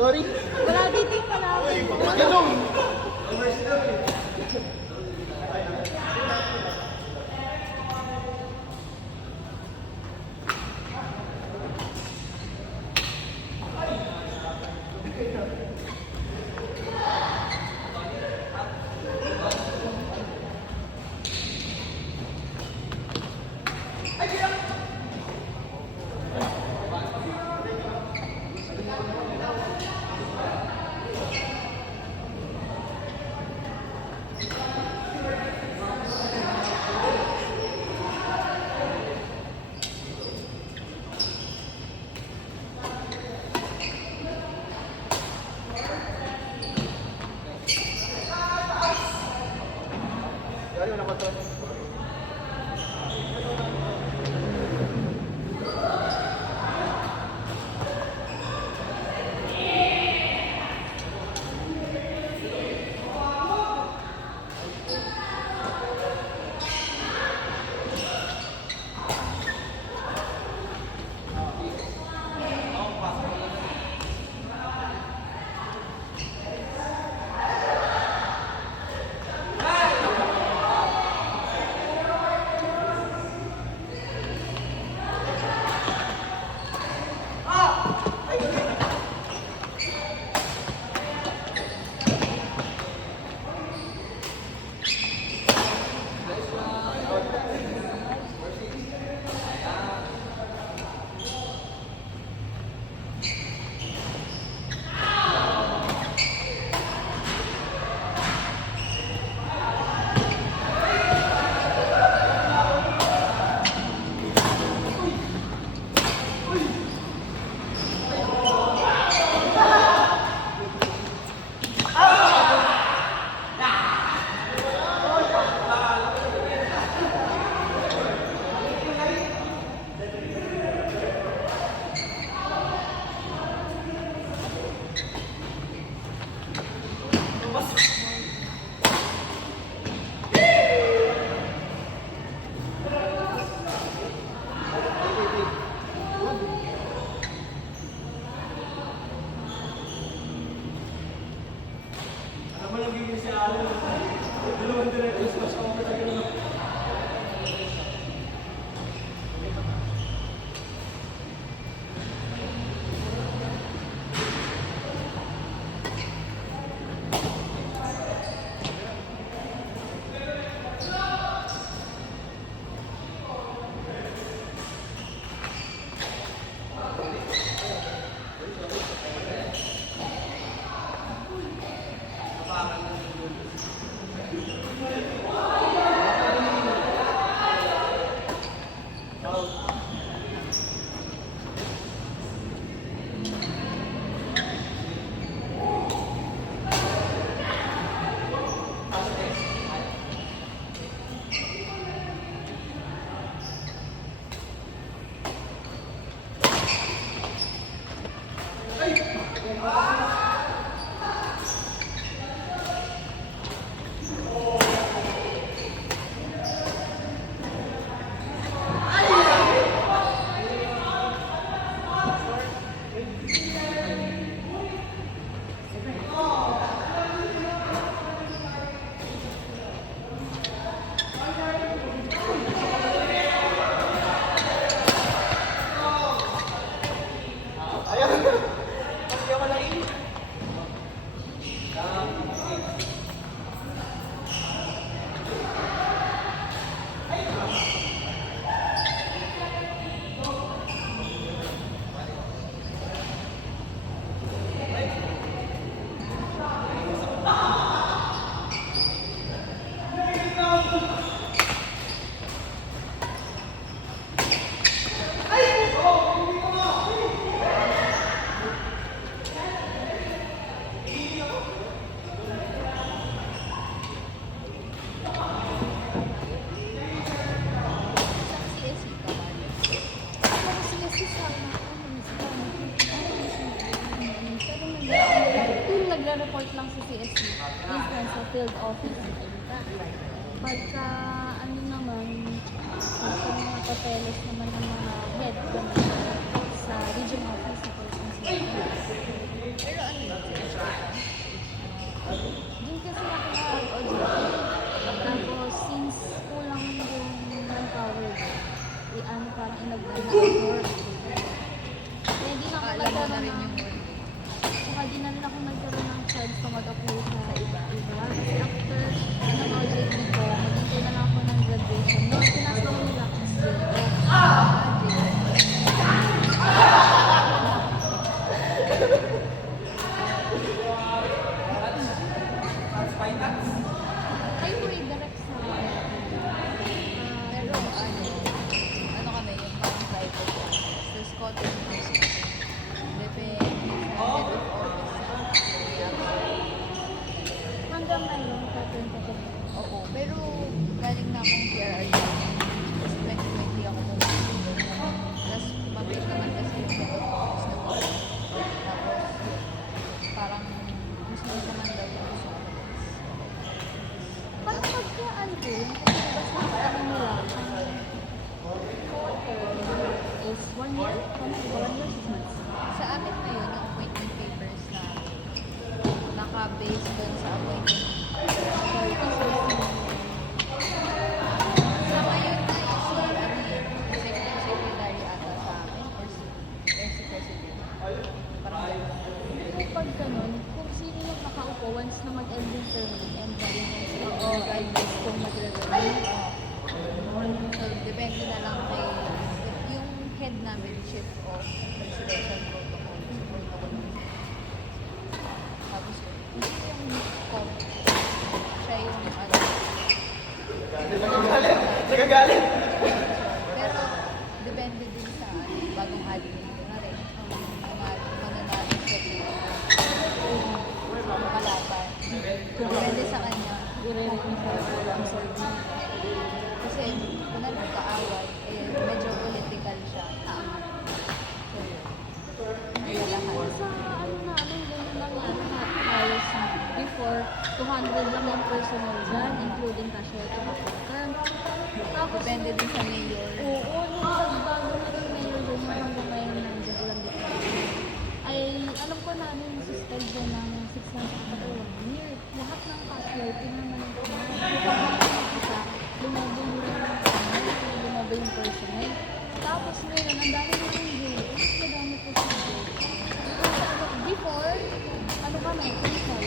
Sorry. Wala dito yung palabas. Ganun. Gano'n na control. report lang sa CSC, minsan sa field office. Pagka ano naman, sa mga papeles naman ng mga head sa region office sa Quezon City. Pero ano yun? Doon kasi ako nag-audition. Tapos since kulang yung manpower, ano parang inagdan na work. Kaya di na ako Alam mo na rin nagkaroon yung ng, work. saka di na rin ako nagkaroon ng chance na mag-apply sa iba. Kasi after ng OJT ko, maghintay na lang ako ng graduation. No, pinasa ko nila ang skill. Ay, mo i-direct sa Pero ano kami, yung parang private class. Sa Scottish University. Depende sa head of office. hanggang ngayon, tatagal. Oo, pero galing na akong PRRD. Tapos 2020 ako pumasok. Tapos mabait naman kasi yung head of office na po. Tapos parang gusto niya naman daw yung gusto ko. Parang pagka ano din, kasi diba sa ano nila, is 1 year? 1 year, 6 months. Sa amin na yun, yung appointment papers na naka-base doon sa appointment. Sa ngayon na yung si Executive Secretary ata sa amin or si President. Parang gano'n. So pag ganun, kung sino yung nakaupo, once na mag-end yung term, end na rin yung sila o guidelines kung mag-resign. So, depende na lang kay yung head namin, Chief of Presidential Protocol. Tapos yun, yung COP, siya yung ano. Nagagalit! Pero, depende din sa bagong admin ko na rin. Mananalo siya dito. Makalaban. Depende sa kanya. I-relate mo sa observe na. Kasi, kung nagkaaway, medyo political siya. So, yun. Kaya lahat. Sa ano namin, ganun lang yan, halos before, 200 lang yung personal dyan, including cashier at accountant. Tapos, Depende din sa mayor. oo, nung pagbago na rin mayor doon, hanggang ngayon nandiyan ulang dito. Ay, alam ko namin, suspend doon ng 6 months at 1 year. Lahat ng cashier, pinamanin ko na. Isa, lumobo yung lumobo yung personnel. Tapos ngayon, ang dami na rin yun. Madami po sa yun. Before, ano kami, consult.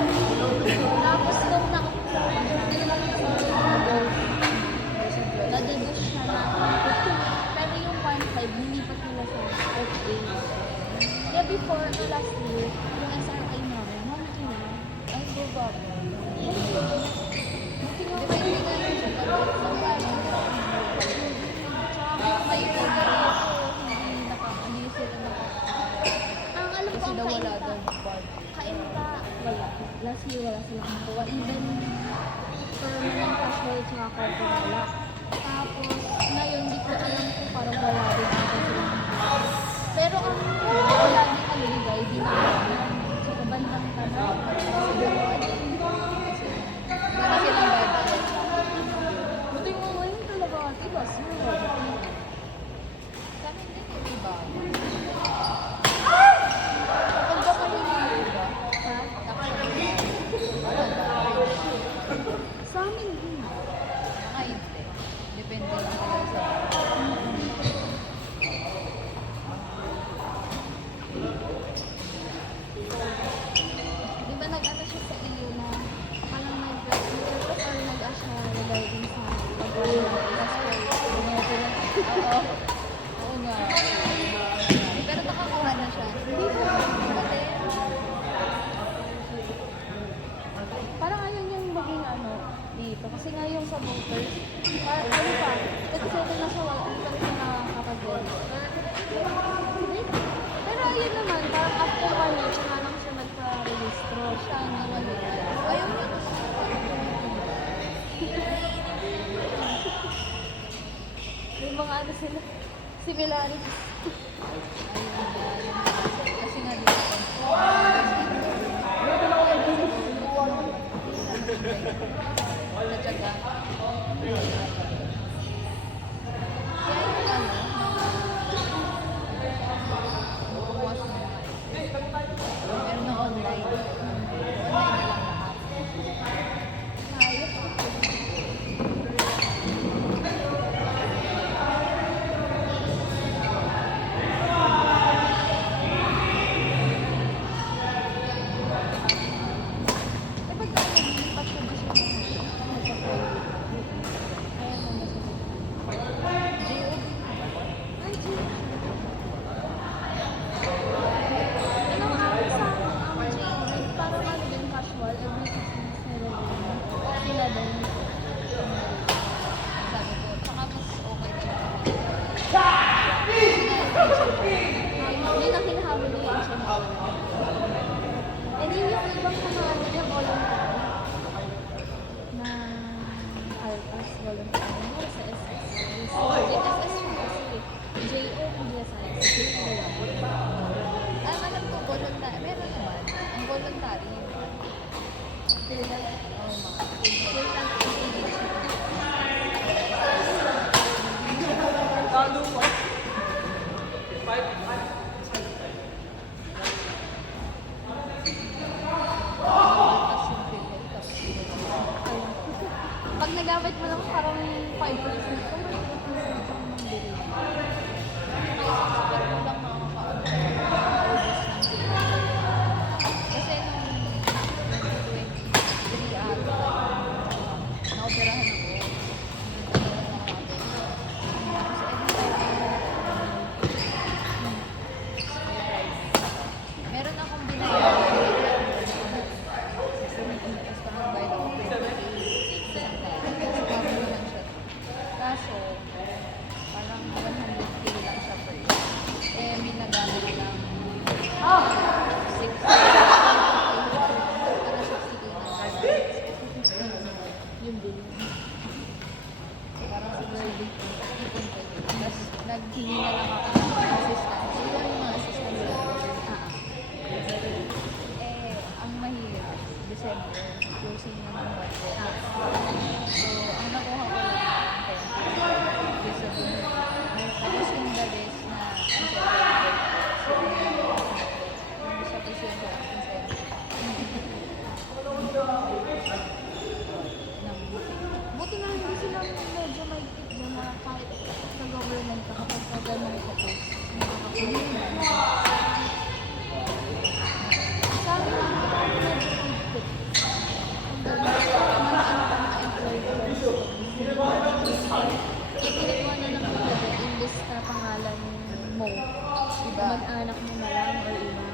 Tapos nung nakakuha ka siya, na-deduce siya na 2. Pero yung 1.5, nilipat nila sa FA. Kaya before, last year, yung SRI namin, mamaki na. Ay, baba. Buti nga Depende na rin sa pag-get ng ano. Tsaka May may order ako, hindi sila ang alam ko kasi ang daw wala kainta. daw bag. Kainta, wala. Last year, wala silang nakuha. Even permanent casual tsaka corporate wala. Tapos, ngayon, di ko alam kung parang wala rin ata silang nakuha. Pero ang wala din nagbigay, di na sa kabandang tanong. Para silang budget. Buti mo ngayon talaga, diba? Sure. Sa amin din yung iba. Kapag ba kayo yung Iba. ha? Sa amin din. Mga hindi. Depende lang talaga sa Di ba nag-ano siya sa iyo na parang nag-report or nag-asya regarding sa Oo. Oo nga. Pero nakakuha na siya. Hindi ko. Dati, Parang ayaw niyang maging ano dito. Kasi nga yung sa voters, parang ano pa, nag-settle na siya, wala hindi pa rin siya nakakapag-vote. Pero ayun naman, parang after 1 year, saka lang siya nagpa-registro. Siya naman ayaw mo na sa may mga ano sila, similarities. Ayun na. Kasi nga dito, Feel that? Oo, mga Feel that feeling. Lalo pa. tapos yung feel it, tapos Ayun. Pag nagamit mo lang parang 5%, kung may 5% ng bili. pero lang nakakaano siya, nakakaubos ng feel. Kasi nung 2023 ata, naoperahan ako. Meron akong binayaran. Tapos nagbayad ako 20K. Tapos naman siya. Kaso, parang 100K lang siya per year. Eh, may nagamit lang 6. Parang 60K na. Yung bili. Parang siguro ipon ko. Tapos naghingi na lang ako ng assistance. Yun lang yung mga assistance ko. Eh, ang mahirap, December, closing na ng budget. So, ang nakuha ko lang ng 10 sa bunod. Tapos yung the rest na ang celebrated ko. So, yung sa presyento at Buti na hindi sila medyo may tip doon na kahit sa government ka kapag sa ganun ka po. Sa akin, medyo may tip. Kung gano'n, mag-ano ka mga employee first. Ipilit mo na ng project, imbes na pangalan mo. Diba? Mag-anak mo na lang or iba.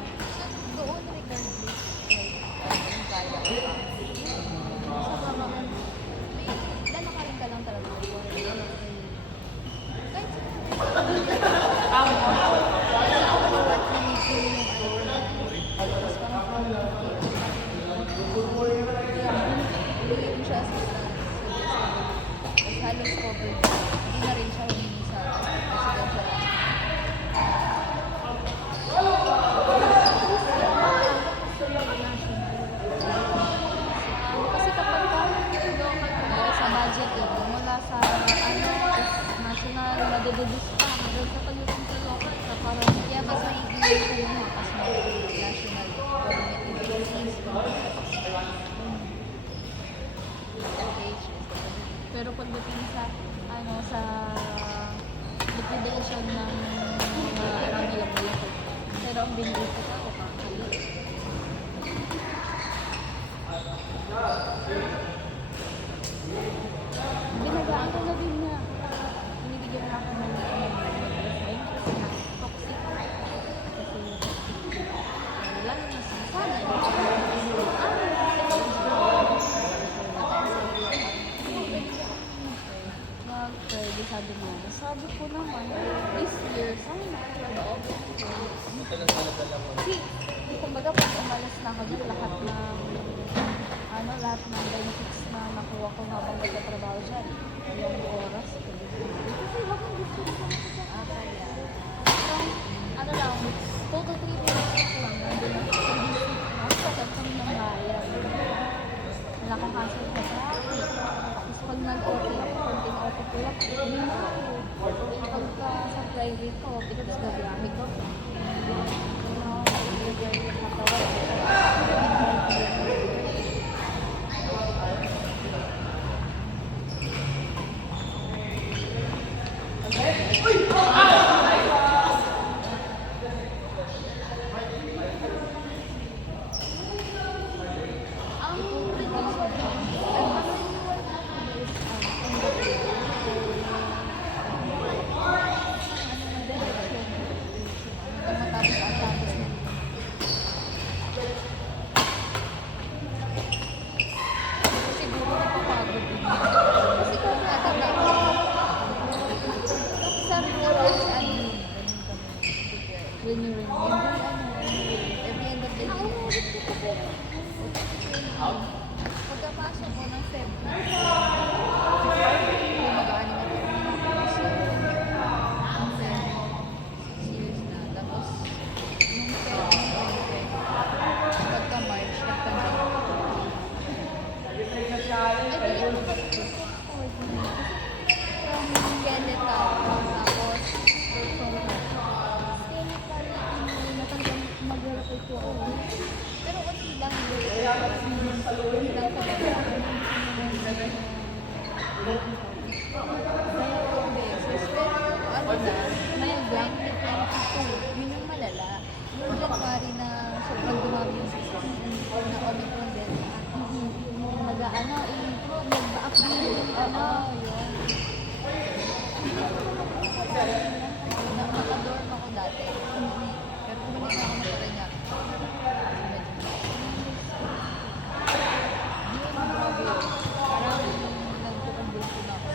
doon regardless, like, kung kaya ko pa. Sa pamakan, May lalakarin ka lang talaga. Kahit hindi siya assistance. Tapos halos covered. Hindi na rin siya humingi sa residential. kasi kapag sa budget mula sa national, madededis pa. Hanggang sa pagdating sa local, sa parang Kaya mas maiingat ko muna mas national government agencies. pero pagdating sa sa liquidation ng mga nilang malaki. Pero ang binili ko ako kakali. Binagaan ko na din na binibigyan na ako ng friend kasi na toxic. Kasi lalo na sana. Pwede sabi ko naman, this year, sana loob. Kasi, kumbaga pag umalis na ako dyan, lahat ng benefits na nakuha ko habang nagtatrabaho dyan, yung oras, kasi bakit gusto ko na sa kaya. Lang, 2 to 3 days lang, nandun na sa masakit kami ng bayan. Wala akong cancel sa traffic. Tapos pag nag-OT ako, konting OT ko lang, hindi na ako. Pagka sa private ko, because na biyahe ko. Ang Siguro napapagod din. Kasi kung natanda ko, sa rollers, ganun kami. renew. Every end of the year. Pagkapasok ko ng Feb, mag-aani na rin mga promotion. Ang Feb, 6 years na. Tapos, nung Feb, pagka-March, nagpandemic. Dalawang beses. Pero ano na, Mild lang. 2022, yun yung malala. Yung January na sobrang dumami yung cases na Omicron Delta. Yung nag-ano, nag-update, ano, Yun. Nakadorm ako dati. Pero bumalik na ako ng Parañaque. Yun, grabe yun. Parang nagkukumbulso na ako.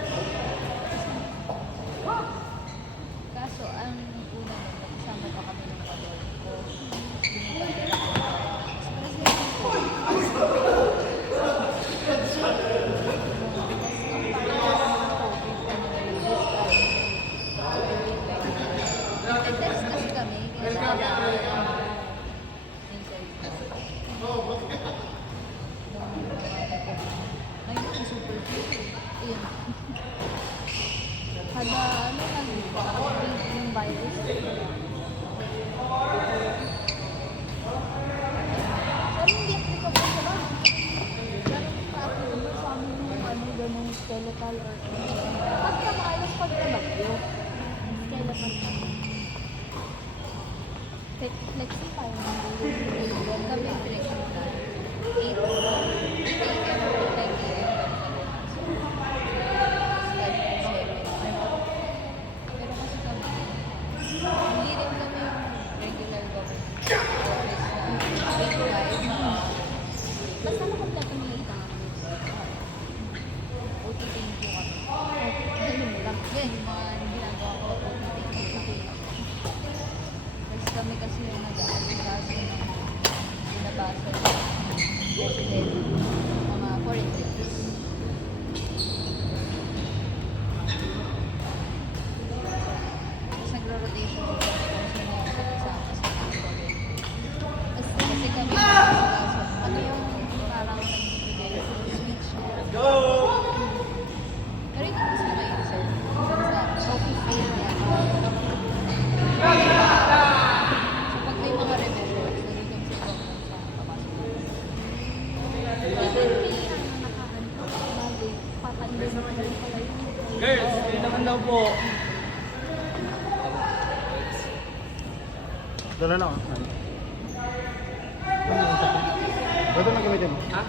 Kaso, ang una nun, nagsama pa kami ng kadorm ko. Binipagdala ko. Mas president ko. Test kasi kami, kaya ngayon, super cute. Ayun. kada, ano, nag-update yung virus. Pero hindi applicable sa lahat. Ganun pa applicable sa amin yung ano, ganung skeletal or pagka maalas pag nalagyo. Skeletal na. Flexi pa yung Kami pinagpunta. 8 a.m. to 9 a.m. Pero kasi kami, hindi rin kami yung regular government office na 25. basta makompleto nila itang OT thank you kami. ganun lang. Yan, yung mga ginagawa ko, OT thank you. Kasi kami kasi yung nag-aalikaso ng binabasa ng president, mga foreign trips. Tapos nagro-rotation din kami kung sino yung kasama sa mga foreign. Kasi kami nag-aalikaso. Kami yung parang nagbibigay ng speech na. Pero hindi ko sila kayo, sir. Sa office pay niya. So, pag may mga rebellions, nandito si Governor sa kapasok. Even may nakaan bago papanda na pala yung Girls, kayo naman daw po. Dala na ako. Ito na gamitin mo. Ha?